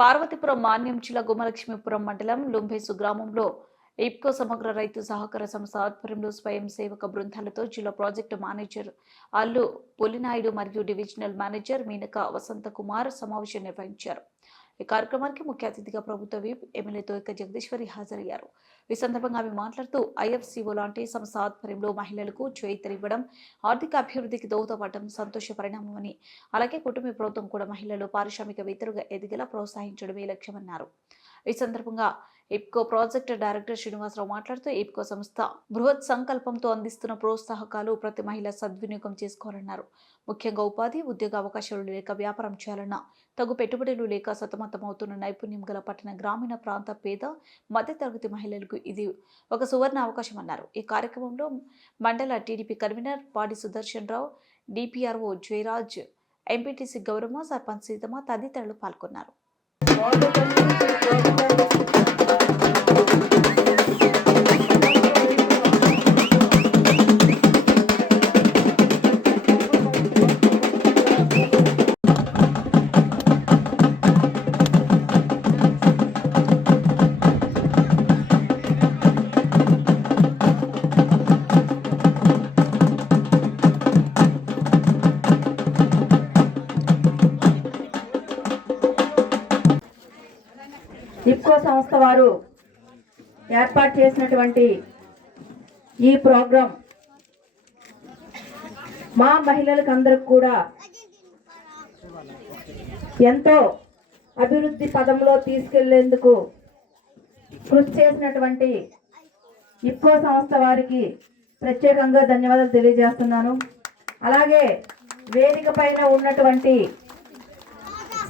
పార్వతీపురం మాన్యం జిల్లా గుమలక్ష్మీపురం మండలం లుంబేసు గ్రామంలో ఇప్కో సమగ్ర రైతు సహకార సంస్థ ఆధ్వర్యంలో స్వయం సేవక బృందాలతో జిల్లా ప్రాజెక్టు మేనేజర్ అల్లు పులినాయుడు మరియు డివిజనల్ మేనేజర్ మీనక వసంత కుమార్ సమావేశం నిర్వహించారు. ఈ కార్యక్రమానికి ముఖ్య అతిథిగా ప్రభుత్వ విప్ ఎమ్మెల్యే తోయక జగదీశ్వరి హాజరయ్యారు. ఈ సందర్భంగా ఆమె మాట్లాడుతూ ఐఎఫ్సిఓ లాంటి సంస్థ ఆధ్వర్యంలో మహిళలకు చేయితనివ్వడం ఆర్థిక అభివృద్ధికి దోహదపడడం సంతోష పరిణామమని అలాగే కుటుంబ ప్రభుత్వం కూడా మహిళలు పారిశ్రామికవేత్తలుగా ఎదిగేలా ప్రోత్సహించడమే లక్ష్యమన్నారు. ఈ సందర్భంగా ఇప్కో ప్రాజెక్టు డైరెక్టర్ శ్రీనివాసరావు మాట్లాడుతూ ఇప్కో సంస్థ బృహత్ సంకల్పంతో అందిస్తున్న ప్రోత్సాహకాలు ప్రతి మహిళ సద్వినియోగం చేసుకోవాలన్నారు. ముఖ్యంగా ఉపాధి ఉద్యోగ అవకాశాలు లేక వ్యాపారం చేయాలన్న తగు పెట్టుబడులు లేక సతమతమవుతున్న నైపుణ్యం గల పట్టణ గ్రామీణ ప్రాంత పేద మధ్యతరగతి మహిళలకు ఇది ఒక సువర్ణ అవకాశం అన్నారు ఈ కార్యక్రమంలో మండల TDP convener Padi Sudarshan Rao DPRO Jayaraj MPTC Gowramma sarpanch Seethamma తదితరులు పాల్గొన్నారు. Olha, ఇప్కో సంస్థ వారు ఏర్పాటు చేసినటువంటి ఈ ప్రోగ్రాం మా మహిళలకు అందరికి కూడా ఎంతో అభివృద్ధి పదంలో తీసుకెళ్ళేందుకు కృషి చేసినటువంటి ఇప్కో సంస్థ వారికి ప్రత్యేకంగా ధన్యవాదాలు తెలియజేస్తున్నాను. అలాగే వేదిక పైన ఉన్నటువంటి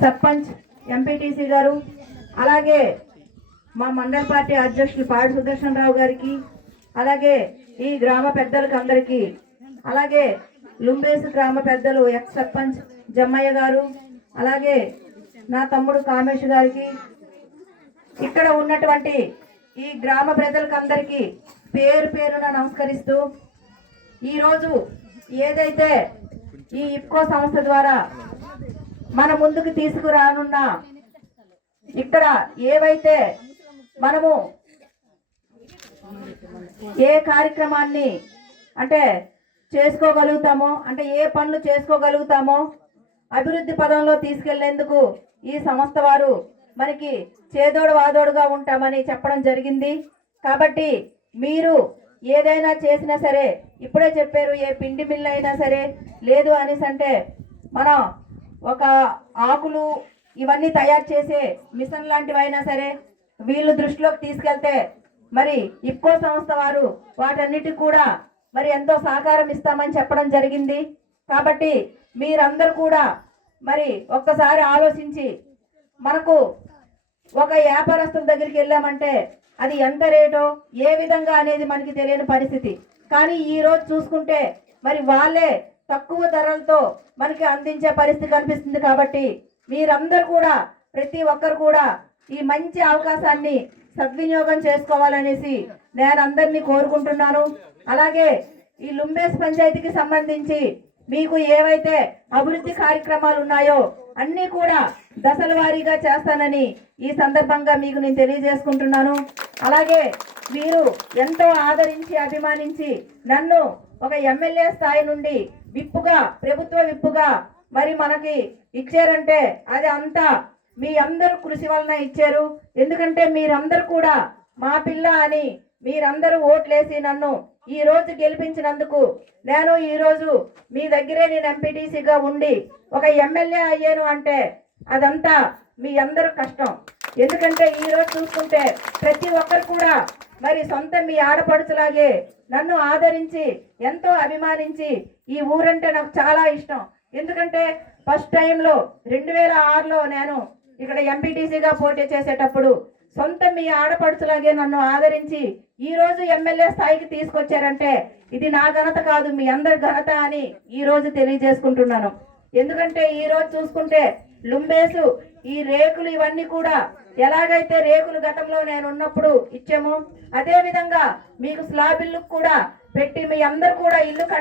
సర్పంచ్ ఎంపీటీసీ గారు అలాగే మా మండల పార్టీ అధ్యక్షులు పాడి సుదర్శన్ రావు గారికి అలాగే ఈ గ్రామ పెద్దలకు అందరికీ అలాగే లుంబేసు గ్రామ పెద్దలు ఎక్స్ సర్పంచ్ జమ్మయ్య గారు అలాగే నా తమ్ముడు కామేష్ గారికి ఇక్కడ ఉన్నటువంటి ఈ గ్రామ ప్రజలకు అందరికీ పేరు పేరున నమస్కరిస్తూ ఈరోజు ఏదైతే ఈ ఇప్కో సంస్థ ద్వారా మన ముందుకు తీసుకురానున్న ఇక్కడ ఏవైతే మనము ఏ కార్యక్రమాన్ని అంటే చేసుకోగలుగుతామో అంటే ఏ పనులు చేసుకోగలుగుతామో అభివృద్ధి పదంలో తీసుకెళ్ళేందుకు ఈ సంస్థ వారు మనకి చేదోడు వాదోడుగా ఉంటామని చెప్పడం జరిగింది. కాబట్టి మీరు ఏదైనా చేసినా సరే ఇప్పుడే చెప్పారు ఏ పిండి మిల్లు అయినా సరే లేదు అనేసి అంటే మనం ఒక ఆకులు ఇవన్నీ తయారు చేసే మిషన్ లాంటివి అయినా సరే వీళ్ళు దృష్టిలోకి తీసుకెళ్తే మరి ఇప్కో సంస్థ వారు వాటన్నిటికి కూడా మరి ఎంతో సహకారం ఇస్తామని చెప్పడం జరిగింది. కాబట్టి మీరందరూ కూడా మరి ఒక్కసారి ఆలోచించి మనకు ఒక వ్యాపారస్తుల దగ్గరికి వెళ్ళామంటే అది ఎంత రేటో ఏ విధంగా అనేది మనకి తెలియని పరిస్థితి. కానీ ఈరోజు చూసుకుంటే మరి వాళ్ళే తక్కువ ధరలతో మనకి అందించే పరిస్థితి కనిపిస్తుంది కాబట్టి మీరందరూ కూడా ప్రతి ఒక్కరు కూడా ఈ మంచి అవకాశాన్ని సద్వినియోగం చేసుకోవాలనేసి నేను అందరినీ కోరుకుంటున్నాను. అలాగే ఈ లుంబేస్ పంచాయతీకి సంబంధించి మీకు ఏవైతే అభివృద్ధి కార్యక్రమాలు ఉన్నాయో అన్నీ కూడా దశల వారీగా చేస్తానని ఈ సందర్భంగా మీకు నేను తెలియజేసుకుంటున్నాను. అలాగే మీరు ఎంతో ఆదరించి అభిమానించి నన్ను ఒక ఎమ్మెల్యే స్థాయి నుండి విప్పుగా ప్రభుత్వ విప్పుగా మరి మనకి ఇచ్చారంటే అది అంతా మీ అందరూ కృషి వలన ఇచ్చారు. ఎందుకంటే మీరందరూ కూడా మా పిల్ల అని మీరందరూ ఓట్లేసి నన్ను ఈ రోజు గెలిపించినందుకు నేను ఈరోజు మీ దగ్గరే నేను ఎంపీటీసీగా ఉండి ఒక ఎమ్మెల్యే అయ్యాను అంటే అదంతా మీ అందరూ కష్టం. ఎందుకంటే ఈరోజు చూసుకుంటే ప్రతి ఒక్కరు కూడా మరి సొంత మీ ఆడపడుచులాగే నన్ను ఆదరించి ఎంతో అభిమానించి ఈ ఊరంటే నాకు చాలా ఇష్టం. ఎందుకంటే ఫస్ట్ టైంలో రెండు వేల ఆరులో నేను ఇక్కడ ఎంపీటీసీగా పోటీ చేసేటప్పుడు సొంత మీ ఆడపడుచులాగే నన్ను ఆదరించి ఈ రోజు ఎమ్మెల్యే స్థాయికి తీసుకొచ్చారంటే ఇది నా ఘనత కాదు మీ అందరి ఘనత అని ఈ రోజు తెలియజేసుకుంటున్నాను. ఎందుకంటే ఈ రోజు చూసుకుంటే లుంబేసు ఈ రేకులు ఇవన్నీ కూడా ఎలాగైతే రేకులు గతంలో నేను ఉన్నప్పుడు ఇచ్చాము అదే విధంగా మీకు స్లాబ్ ఇల్లు కూడా పెట్టి మీ అందరు కూడా ఇల్లు కట్ట